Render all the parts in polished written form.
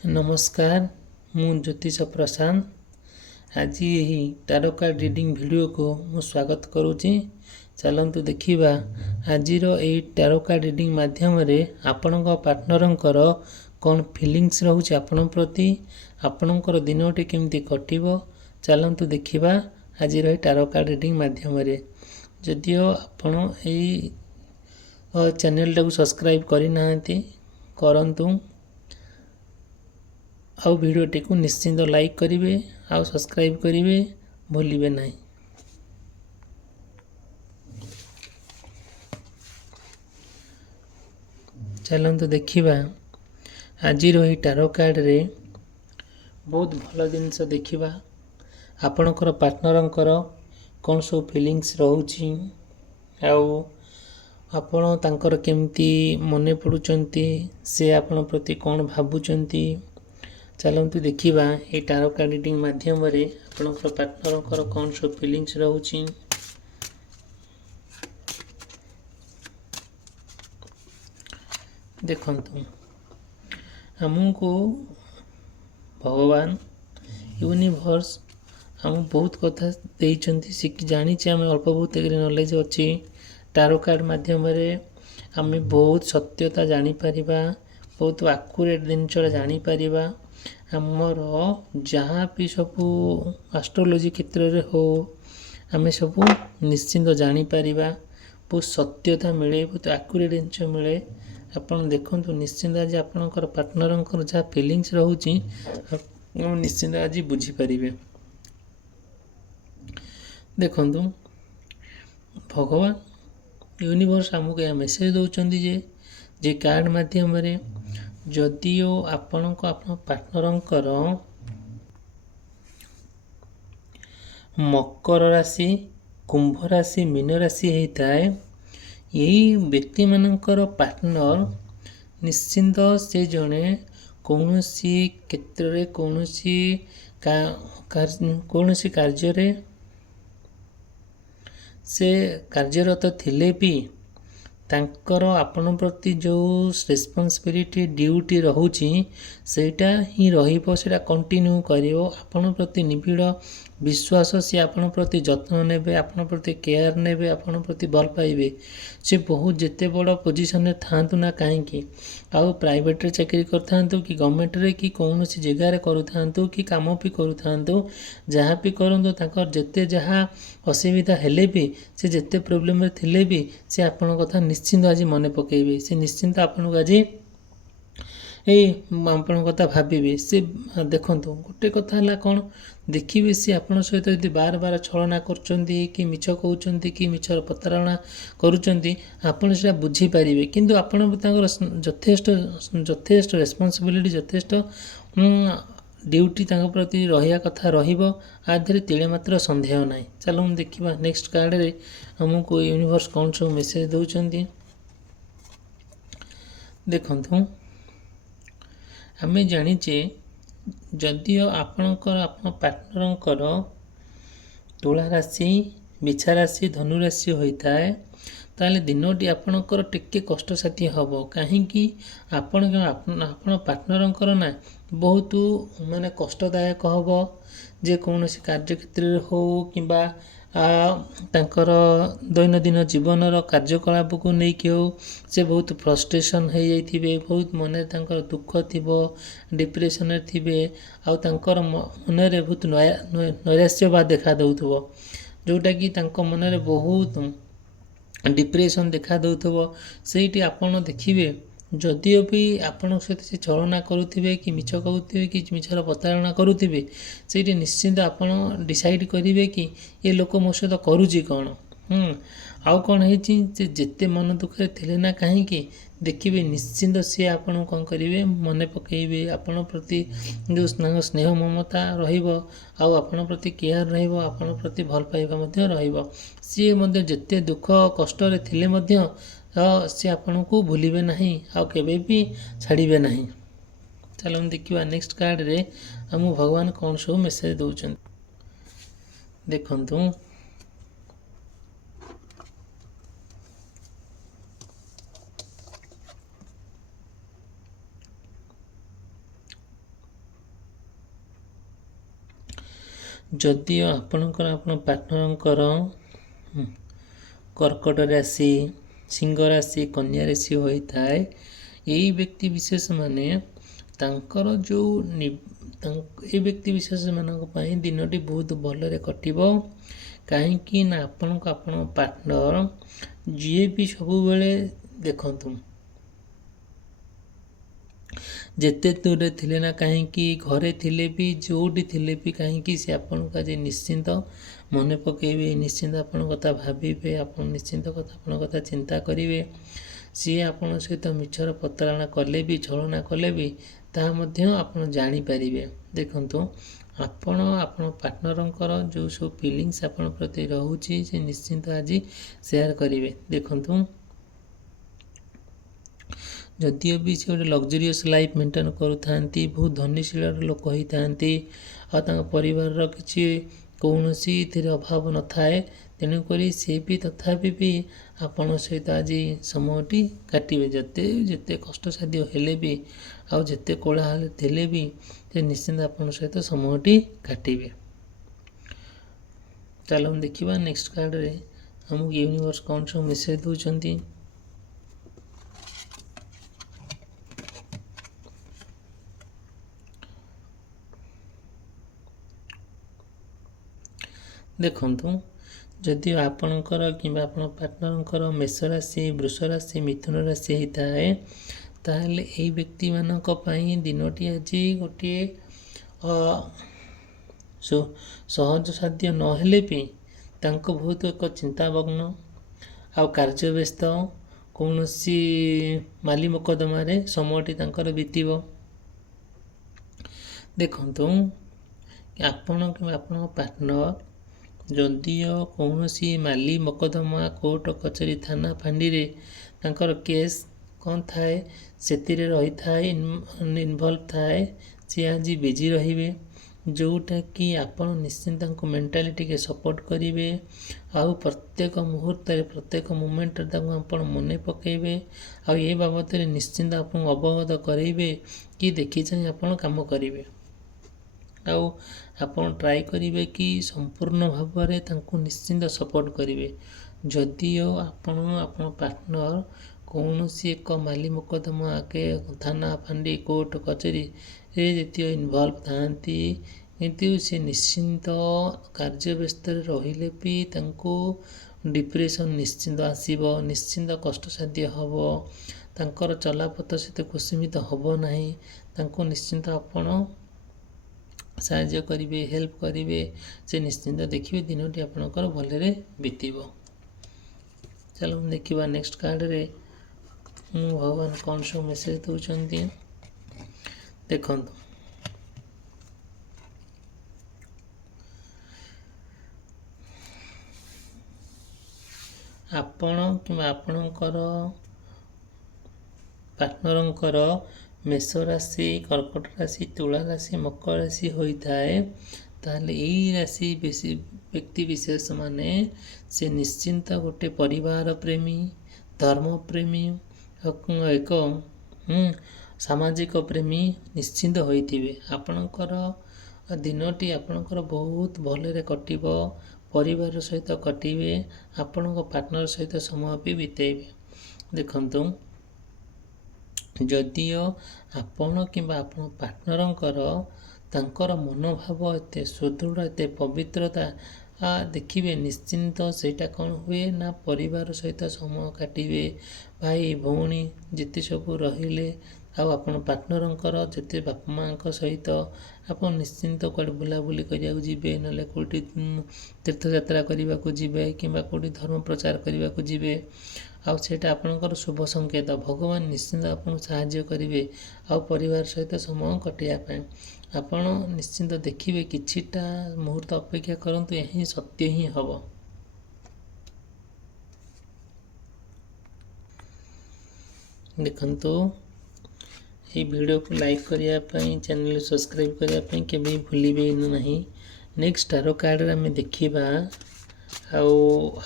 नमस्कार मु ज्योतिष प्रशांत आज यही टारो कार्ड रीडिंग वीडियो को मु स्वागत करुच्ची। चलतु देखा आज टारो कार्ड रीडिंग माध्यम आपण पार्टनर कौन फिलिंग्स रोचे आपण प्रति आपणकर दिनटी केमती कटिबो। चलतु देखा आज टारो कार्ड रीडिंग माध्यम जदिओ आपण चैनल टाको सब्सक्राइब करना करंतु आउ वीडियोटी को निश्चिंत लाइक करेंगे आउ सब्सक्राइब करेंगे भूलिए नहीं। चलते देखा आज टारो कार्ड रे बहुत भल जिनस देखा आपणकर पार्टनर कौन सब फिलिंग्स रोची आपण तांकर केमती मने पड़ुचंती से आपण प्रति कौन भावुचंती। चलतु देखा ये टारो कार्ड रीडिंग माध्यम आपणकर पार्टनर कौन सब फिलिंग्स रोची। देखंतु हमको भगवान यूनिवर्स हम बहुत कथा देइचंती सिक जानी आम अल्प बहुत नॉलेज अच्छी टारो कार्ड माध्यम आम बहुत सत्यता जानी परिबा बहुत आक्यूरेट जिनसा जानी परिबा। आमर जहाँ भी सबू एस्ट्रोलॉजी क्षेत्र में हो आम सब निश्चिंत जानीपर बहुत सत्यता मिले बहुत आक्यूरेट जिन मिले। आपड़ देखु निश्चिंत आज आपणकर पार्टनर जहाँ फिलिंग्स रोचे निश्चिंत आज बुझीपारे। देखु भगवान यूनिवर्स आमको यह मेसेज दौरान जे कार्ड माध्यम जदिओ आपण पार्टनर मकर राशि कुंभ राशि मीन राशि होता है यही व्यक्ति मानकर पार्टनर निश्चिंत से जड़े कौन सी क्षेत्र में कौन सी कार्य से कार्यरत थिले भी तांकर आपण प्रति जो रेस्पॉन्सिबिलिटी ड्यूटी रोची सेटा ही रहिबो सेटा कंटिन्यू करिवो। आपण प्रति निबिड़ विश्वास सी आपण प्रति जत्न नेबे आपण प्रति केयर नेबे आपण प्रति भल पाइबे। से बहुत जेते बड़ पोजिशन रे थांतु ना कहीं आउ प्राइवेट रे चाकरी करथांतु कि गवर्नमेंट रे कि कौन सी जगह रे करूथांतु कि काम भी करूथांतु जहाँ भी करंतु तांकर जेते जहाँ असुविधा हेले भी से जेते प्रोब्लेम रे थिले भी से आपण कथा निश्चिंत आज मन पकेबे से निश्चिंत आपन आज आपण कथा भाबिबे। से देखंतु गोटे कथा हला कौन देखिए सी आपण सहित यदि बार बार छलना करचंती कि मिछ कहउचंती कि मिछर प्रतारणा करूचंती आपण से बुझी पारिबे किंतु आपण तांकर जथेष्ट रेस्पॉन्सिबिलिटी जथेष्ट ड्यूटी तांक प्रति रहिया कथा रहिबो आधरे तिले मात्र संदेह नाही। चलो हम देखिबा नेक्स्ट कार्ड रे हमको यूनिवर्स कौन सब मेसेज दउचंती। देखंतु आमे जानिचे जदिओ आपणकर आपण पार्टनरकर तुला राशि बिछा राशि धनु राशि होता है ताले दिनोटी आपणकर टिके कष्टसाध्य हम कहीं आपण पार्टनरकर ना बहुत माने कष्टदायक हम जे कौन कार्य क्षेत्र हो कि तांकर दैनंदिन जीवन कार्यकलाप को लेकिन हो से बहुत फ्रस्ट्रेशन हो जाइए बहुत मन तांकर दुख थी डिप्रेशन थे आउ तांकर मन रे बहुत नैराश्यवाद देखा दउथबो जोटा कि तांको मन रे बहुत डिप्रेशन देखा दउथबो। सेठी आपण देखिबे जदिओ भी आपण सहित से छलना करुथिबे कि मिछ कहउथिबे कि मिछर प्रतारणा करुथिबे सेठी निश्चिंत आपण डिसाइड करिवे कि ये लोक मो सहित करूची कौन आउ कौन होती जेते मन दुखे थिले ना कहीं देखिए निश्चिंत सी आपण कौन करेंगे मन पकेबे आपण प्रति जो स्नेह ममता रहिबो आउ आपण प्रति केयर रहिबो आपण प्रति भल पाइबा मध्य रहिबो। सी मध्य जेते दुख कष्ट रे थिले मध्य से आपण को भूलिबे नहीं आउ केबे भी छाड़िबे नहीं। चलो हम देखिबा नेक्स्ट कार्ड रे हम भगवान कौन सब मेसेज दउछन। देखंतु ଯଦିଓ ଆପଣଙ୍କର ଆପଣ ପାର୍ଟନରଙ୍କର କର୍କଟ ରାଶି, ସିଂହ ରାଶି, କନ୍ୟା ରାଶି ହୋଇଥାଏ, ଏଇ ବ୍ୟକ୍ତି ବିଶେଷ ମାନେ ତାଙ୍କର ଯେଉଁ ଏ ବ୍ୟକ୍ତି ବିଶେଷମାନଙ୍କ ପାଇଁ ଦିନଟି ବହୁତ ଭଲରେ କଟିବ। କାହିଁକି ନା ଆପଣଙ୍କ ପାର୍ଟନର ଯିଏ ବି ସବୁବେଳେ ଦେଖନ୍ତୁ, ଯେତେ ଦୂରରେ ଥିଲେ ନା କାହିଁକି, ଘରେ ଥିଲେ ବି, ଯେଉଁଠି ଥିଲେ ବି କାହିଁକି, ସେ ଆପଣଙ୍କୁ ଆଜି ନିଶ୍ଚିନ୍ତ ମନେ ପକାଇବେ, ନିଶ୍ଚିନ୍ତ ଆପଣଙ୍କ କଥା ଭାବିବେ, ଆପଣ ନିଶ୍ଚିନ୍ତ ଆପଣଙ୍କ କଥା ଚିନ୍ତା କରିବେ। ସିଏ ଆପଣଙ୍କ ସହିତ ମିଛର ପ୍ରତାରଣା କଲେ ବି, ଛଳନା କଲେ ବି, ତାହା ମଧ୍ୟ ଆପଣ ଜାଣିପାରିବେ। ଦେଖନ୍ତୁ, ଆପଣ ପାର୍ଟନରଙ୍କର ଯେଉଁ ସବୁ ଫିଲିଙ୍ଗସ୍ ଆପଣଙ୍କ ପ୍ରତି ରହୁଛି, ସେ ନିଶ୍ଚିନ୍ତ ଆଜି ସେୟାର କରିବେ। ଦେଖନ୍ତୁ, ଯଦିଓ ବି ସେ ଗୋଟେ ଲକ୍ଜରିୟସ୍ ଲାଇଫ୍ ମେଣ୍ଟେନ୍ କରୁଥାନ୍ତି, ବହୁତ ଧନୀଶୀଳର ଲୋକ ହୋଇଥାନ୍ତି, ଆଉ ତାଙ୍କ ପରିବାରର କିଛି କୌଣସି ଏଥିରେ ଅଭାବ ନଥାଏ, ତେଣୁକରି ସେ ବି ତଥାପି ବି ଆପଣଙ୍କ ସହିତ ଆଜି ସମୟଟି କାଟିବେ। ଯେତେ କଷ୍ଟସାଧ୍ୟ ହେଲେ ବି, ଆଉ ଯେତେ କୋଳାହଳ ଥିଲେ ବି, ସେ ନିଶ୍ଚିନ୍ତ ଆପଣଙ୍କ ସହିତ ସମୟଟି କାଟିବେ। ଚାଲ ଆମେ ଦେଖିବା ନେକ୍ସଟ କାର୍ଡ଼ରେ ଆମକୁ ୟୁନିଭର୍ସ କ'ଣ ସବୁ ମେସେଜ ଦେଉଛନ୍ତି। ଦେଖନ୍ତୁ, ଯଦି ଆପଣଙ୍କର କିମ୍ବା ଆପଣ ପାର୍ଟନରଙ୍କର ମେଷ ରାଶି, ବୃଷ ରାଶି, ମିଥୁନ ରାଶି ହେଇଥାଏ, ତାହେଲେ ଏଇ ବ୍ୟକ୍ତିମାନଙ୍କ ପାଇଁ ଦିନଟି ଆଜି ଗୋଟିଏ ସହଜସାଧ୍ୟ ନହେଲେ ବି ତାଙ୍କ ବହୁତ ଏକ ଚିନ୍ତାମଗ୍ନ ଆଉ କାର୍ଯ୍ୟ ବ୍ୟସ୍ତ, କୌଣସି ମାଲି ମୋକଦ୍ଦମାରେ ସମୟଟି ତାଙ୍କର ବିତିବ। ଦେଖନ୍ତୁ, ଆପଣ କିମ୍ବା ଆପଣଙ୍କ ପାର୍ଟନର ଯଦିଓ କୌଣସି ମାଲି ମୋକଦ୍ଦମା, କୋର୍ଟ କଚେରୀ, ଥାନା ଫାଣ୍ଡିରେ ତାଙ୍କର କେସ୍ କ'ଣ ଥାଏ, ସେଥିରେ ରହିଥାଏ, ଇନଭଲ୍ଭ ଥାଏ, ସିଏ ଆଜି ବିଜି ରହିବେ। ଯେଉଁଟାକି ଆପଣ ନିଶ୍ଚିନ୍ତ ତାଙ୍କୁ ମେଣ୍ଟାଲି ଟିକେ ସପୋର୍ଟ କରିବେ, ଆଉ ପ୍ରତ୍ୟେକ ମୁହୂର୍ତ୍ତରେ, ପ୍ରତ୍ୟେକ ମୋମେଣ୍ଟରେ ତାଙ୍କୁ ଆପଣ ମନେ ପକାଇବେ, ଆଉ ଏ ବାବଦରେ ନିଶ୍ଚିନ୍ତ ଆପଣଙ୍କୁ ଅବଗତ କରାଇବେ କି ଦେଖି ଚାହିଁ ଆପଣ କାମ କରିବେ। ଆଉ ଆପଣ ଟ୍ରାଏ କରିବେ କି ସମ୍ପୂର୍ଣ୍ଣ ଭାବରେ ତାଙ୍କୁ ନିଶ୍ଚିନ୍ତ ସପୋର୍ଟ କରିବେ। ଯଦିଓ ଆପଣ ପାର୍ଟନର କୌଣସି ଏକ ମାଲି ମୋକଦ୍ଦମା, ଥାନା ଫାଣ୍ଡି, କୋର୍ଟ କଚେରୀରେ ଯେତିକ ଇନଭଲ୍ଭ ଥାଆନ୍ତି, କିନ୍ତୁ ସେ ନିଶ୍ଚିନ୍ତ କାର୍ଯ୍ୟ ବ୍ୟସ୍ତରେ ରହିଲେ ବି ତାଙ୍କୁ ଡିପ୍ରେସନ୍ ନିଶ୍ଚିନ୍ତ ଆସିବ, ନିଶ୍ଚିନ୍ତ କଷ୍ଟସାଧ୍ୟ ହେବ, ତାଙ୍କର ଚଲାପଥ ସେତେ କୁସୁମିତ ହେବ ନାହିଁ। ତାଙ୍କୁ ନିଶ୍ଚିନ୍ତ ଆପଣ ସାହାଯ୍ୟ କରିବେ, ହେଲ୍ପ କରିବେ, ସେ ନିଶ୍ଚିନ୍ତ ଦେଖିବେ ଦିନଟି ଆପଣଙ୍କର ଭଲରେ ବିତିବ। ଚାଲ ଦେଖିବା ନେକ୍ସଟ କାର୍ଡ଼ରେ ଭଗବାନ କ'ଣ ସବୁ ମେସେଜ ଦେଉଛନ୍ତି। ଦେଖନ୍ତୁ, ଆପଣ କିମ୍ବା ଆପଣଙ୍କର ପାର୍ଟନରଙ୍କର ମେଷ ରାଶି, କର୍କଟ ରାଶି, ତୁଳା ରାଶି, ମକର ରାଶି ହୋଇଥାଏ, ତାହେଲେ ଏଇ ରାଶି ବ୍ୟକ୍ତି ବିଶେଷ ମାନେ ସେ ନିଶ୍ଚିନ୍ତ ଗୋଟେ ପରିବାର ପ୍ରେମୀ, ଧର୍ମପ୍ରେମୀ, ଏକ ସାମାଜିକ ପ୍ରେମୀ ନିଶ୍ଚିନ୍ତ ହୋଇଥିବେ। ଆପଣଙ୍କର ଦିନଟି ଆପଣଙ୍କର ବହୁତ ଭଲରେ କଟିବ, ପରିବାର ସହିତ କଟିବେ, ଆପଣଙ୍କ ପାର୍ଟନର ସହିତ ସମୟ ବି ବିତେଇବେ। ଦେଖନ୍ତୁ, ଯଦିଓ ଆପଣ କିମ୍ବା ଆପଣ ପାର୍ଟନରଙ୍କର ତାଙ୍କର ମନୋଭାବ ଏତେ ସୁଦୃଢ଼, ଏତେ ପବିତ୍ରତା, ଦେଖିବେ ନିଶ୍ଚିନ୍ତ ସେଇଟା କ'ଣ ହୁଏ ନା ପରିବାର ସହିତ ସମୟ କାଟିବେ, ଭାଇ ଭଉଣୀ ଯେତେ ସବୁ ରହିଲେ, ଆଉ ଆପଣ ପାର୍ଟନରଙ୍କର ଯେତେ ବାପା ମାଆଙ୍କ ସହିତ ଆପଣ ନିଶ୍ଚିନ୍ତ କୁଆଡ଼େ ବୁଲାବୁଲି କରିବାକୁ ଯିବେ, ନହେଲେ କେଉଁଠି ତୀର୍ଥଯାତ୍ରା କରିବାକୁ ଯିବେ, କିମ୍ବା କେଉଁଠି ଧର୍ମ ପ୍ରଚାର କରିବାକୁ ଯିବେ, ଆଉ ସେଇଟା ଆପଣଙ୍କର ଶୁଭ ସଂକେତ। ଭଗବାନ ନିଶ୍ଚିନ୍ତ ଆପଣଙ୍କୁ ସାହାଯ୍ୟ କରିବେ ଆଉ ପରିବାର ସହିତ ସମୟ କଟାଇବା ପାଇଁ। ଆପଣ ନିଶ୍ଚିନ୍ତ ଦେଖିବେ, କିଛିଟା ମୁହୂର୍ତ୍ତ ଅପେକ୍ଷା କରନ୍ତୁ, ଏହା ହିଁ ସତ୍ୟ ହିଁ ହେବ। ଦେଖନ୍ତୁ, এই ଭିଡ଼ିଓକୁ ଲାଇକ୍ କରିବା ପାଇଁ, ଚ୍ୟାନେଲ ସବସ୍କ୍ରାଇବ୍ କରିବା ପାଇଁ କେବେ ଭୁଲିବେ ନାହିଁ। ନେକ୍ସଟ ଟାରୋ କାର୍ଡ଼ରେ ଆମେ ଦେଖିବା ଆଉ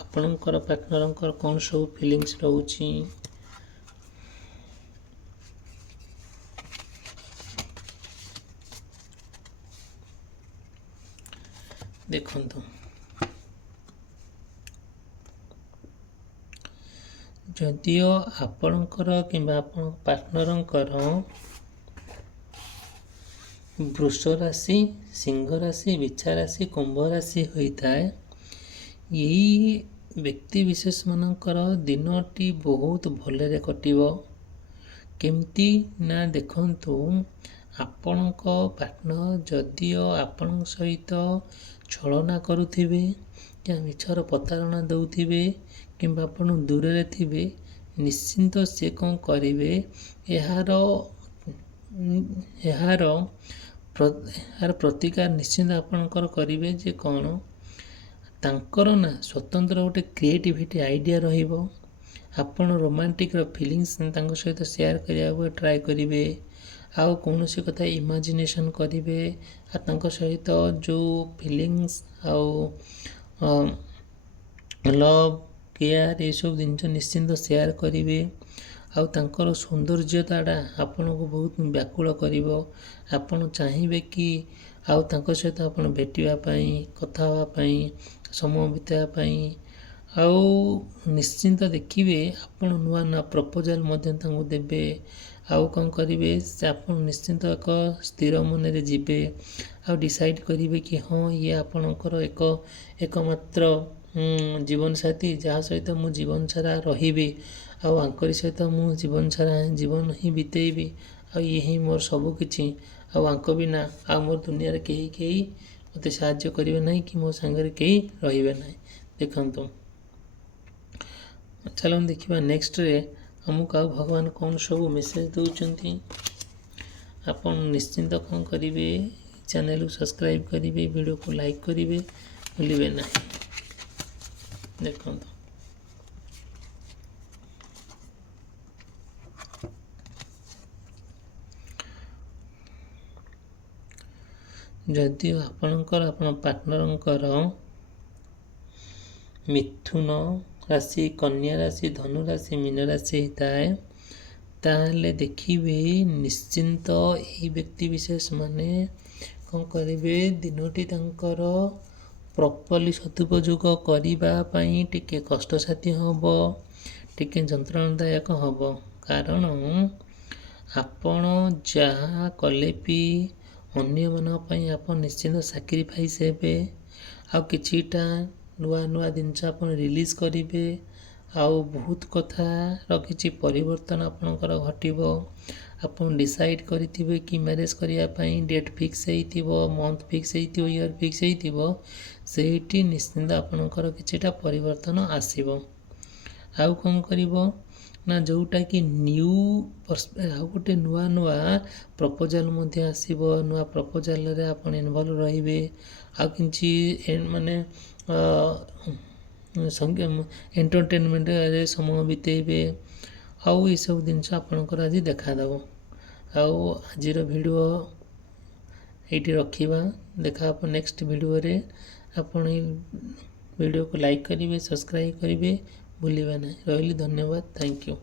ଆପଣଙ୍କର ପାର୍ଟନରଙ୍କର କ'ଣ ସବୁ ଫିଲିଙ୍ଗସ୍ ରହୁଛି। ଦେଖନ୍ତୁ, ଯଦିଓ ଆପଣଙ୍କର କିମ୍ବା ଆପଣଙ୍କ ପାର୍ଟନରଙ୍କର ବୃଷ ରାଶି, ସିଂହ ରାଶି, ବିଛା ରାଶି, କୁମ୍ଭ ରାଶି ହୋଇଥାଏ, ଏହି ବ୍ୟକ୍ତି ବିଶେଷମାନଙ୍କର ଦିନଟି ବହୁତ ଭଲରେ କଟିବ। କେମିତି ନା ଦେଖନ୍ତୁ, ଆପଣଙ୍କ ପାର୍ଟନର ଯଦିଓ ଆପଣଙ୍କ ସହିତ ଛଳନା କରୁଥିବେ କିମ୍ବା ମିଛର ପ୍ରତାରଣା ଦେଉଥିବେ କିମ୍ବା ଆପଣ ଦୂରରେ ଥିବେ, ନିଶ୍ଚିନ୍ତ ସେ କ'ଣ କରିବେ, ଏହାର ପ୍ରତିକାର ନିଶ୍ଚିନ୍ତ ଆପଣଙ୍କର କରିବେ ଯେ କ'ଣ, ତାଙ୍କର ନା ସ୍ୱତନ୍ତ୍ର ଗୋଟେ କ୍ରିଏଟିଭିଟି ଆଇଡ଼ିଆ ରହିବ। ଆପଣ ରୋମାଣ୍ଟିକ୍ର ଫିଲିଙ୍ଗସ୍ ତାଙ୍କ ସହିତ ସେୟାର କରିବାକୁ ଟ୍ରାଏ କରିବେ, ଆଉ କୌଣସି କଥା ଇମାଜିନେସନ୍ କରିବେ, ଆଉ ତାଙ୍କ ସହିତ ଯେଉଁ ଫିଲିଙ୍ଗସ୍ ଆଉ ଲଭ୍ କେୟାର ଏସବୁ ଜିନିଷ ନିଶ୍ଚିନ୍ତ ସେୟାର କରିବେ। ଆଉ ତାଙ୍କର ସୌନ୍ଦର୍ଯ୍ୟତାଟା ଆପଣଙ୍କୁ ବହୁତ ବ୍ୟାକୁଳ କରିବ। ଆପଣ ଚାହିଁବେ କି ଆଉ ତାଙ୍କ ସହିତ ଆପଣ ଭେଟିବା ପାଇଁ, କଥା ହେବା ପାଇଁ, ସମୟ ବିତାଇବା ପାଇଁ। ଆଉ ନିଶ୍ଚିନ୍ତ ଦେଖିବେ ଆପଣ ନୂଆ ନୂଆ ପ୍ରପୋଜାଲ୍ ମଧ୍ୟ ତାଙ୍କୁ ଦେବେ। ଆଉ କ'ଣ କରିବେ, ସେ ଆପଣ ନିଶ୍ଚିନ୍ତ ଏକ ସ୍ଥିର ମନରେ ଯିବେ ଆଉ ଡିସାଇଡ଼୍ କରିବେ କି ହଁ, ଇଏ ଆପଣଙ୍କର ଏକମାତ୍ର ଜୀବନସାଥୀ, ଯାହା ସହିତ ମୁଁ ଜୀବନ ସାରା ରହିବି, ଆଉ ଆଙ୍କରି ସହିତ ମୁଁ ଜୀବନ ହିଁ ବିତେଇବି, ଆଉ ଇଏ ହିଁ ମୋର ସବୁ କିଛି, ଆଉ ଆଙ୍କ ବିନା ଆଉ ମୋର ଦୁନିଆରେ କେହି ମୋତେ ସାହାଯ୍ୟ କରିବେ ନାହିଁ କି ମୋ ସାଙ୍ଗରେ କେହି ରହିବେ ନାହିଁ। ଦେଖନ୍ତୁ, ଚାଲନ୍ତୁ ଦେଖିବା ନେକ୍ସଟରେ ଆମକୁ ଆଉ ଭଗବାନ କ'ଣ ସବୁ ମେସେଜ ଦେଉଛନ୍ତି। ଆପଣ ନିଶ୍ଚିନ୍ତ କ'ଣ କରିବେ, ଚ୍ୟାନେଲକୁ ସବସ୍କ୍ରାଇବ୍ କରିବେ, ଭିଡ଼ିଓକୁ ଲାଇକ୍ କରିବେ, ଭୁଲିବେ ନାହିଁ। ଦେଖନ୍ତୁ, ଯଦିଓ ଆପଣ ପାର୍ଟନରଙ୍କର ମିଥୁନ ରାଶି, କନ୍ୟା ରାଶି, ଧନୁ ରାଶି, ମୀନ ରାଶି ହେଇଥାଏ, ତାହେଲେ ଦେଖିବେ ନିଶ୍ଚିନ୍ତ ଏହି ବ୍ୟକ୍ତି ବିଶେଷ ମାନେ କ'ଣ କରିବେ, ଦିନଟି ତାଙ୍କର ପ୍ରପରଲି ସଦୁପଯୋଗ କରିବା ପାଇଁ ଟିକେ କଷ୍ଟସାଧ୍ୟ ହେବ, ଟିକେ ଯନ୍ତ୍ରଣାଦାୟକ ହେବ। କାରଣ ଆପଣ ଯାହା କଲେ ବି ଅନ୍ୟମାନଙ୍କ ପାଇଁ ଆପଣ ନିଶ୍ଚିନ୍ତ ସାକ୍ରିଫାଇସ୍ ହେବେ, ଆଉ କିଛିଟା ନୂଆ ଜିନିଷ ଆପଣ ରିଲିଜ୍ କରିବେ, ଆଉ ବହୁତ କଥାର କିଛି ପରିବର୍ତ୍ତନ ଆପଣଙ୍କର ଘଟିବ। ଆପଣ ଡିସାଇଡ଼୍ କରିଥିବେ କି ମ୍ୟାରେଜ୍ କରିବା ପାଇଁ, ଡେଟ୍ ଫିକ୍ସ ହେଇଥିବ, ମନ୍ଥ ଫିକ୍ସ ହେଇଥିବ, ଇୟର୍ ଫିକ୍ସ ହେଇଥିବ, ସେଇଠି ନିଶ୍ଚିନ୍ତ ଆପଣଙ୍କର କିଛିଟା ପରିବର୍ତ୍ତନ ଆସିବ। ଆଉ କ'ଣ କରିବ ନା, ଯେଉଁଟାକି ଆଉ ଗୋଟେ ନୂଆ ପ୍ରପୋଜାଲ୍ ମଧ୍ୟ ଆସିବ। ନୂଆ ପ୍ରପୋଜାଲ୍ରେ ଆପଣ ଇନଭଲ୍ଭ ରହିବେ, ଆଉ କିଛି ମାନେ ଏଣ୍ଟରଟେନମେଣ୍ଟରେ ସମୟ ବିତେଇବେ, ଆଉ ଏସବୁ ଜିନିଷ ଆପଣଙ୍କର ଆଜି ଦେଖାଦେବ। ଆଉ ଆଜିର ଭିଡ଼ିଓ ଏଇଠି ରଖିବା, ଦେଖା ହେବ ନେକ୍ସଟ ଭିଡ଼ିଓରେ। ଆପଣ ଏଇ ଭିଡ଼ିଓକୁ ଲାଇକ୍ କରିବେ, ସବସ୍କ୍ରାଇବ୍ କରିବେ, ଭୁଲିବେ ନାହିଁ। ରହିଲି, ଧନ୍ୟବାଦ, ଥ୍ୟାଙ୍କ ୟୁ।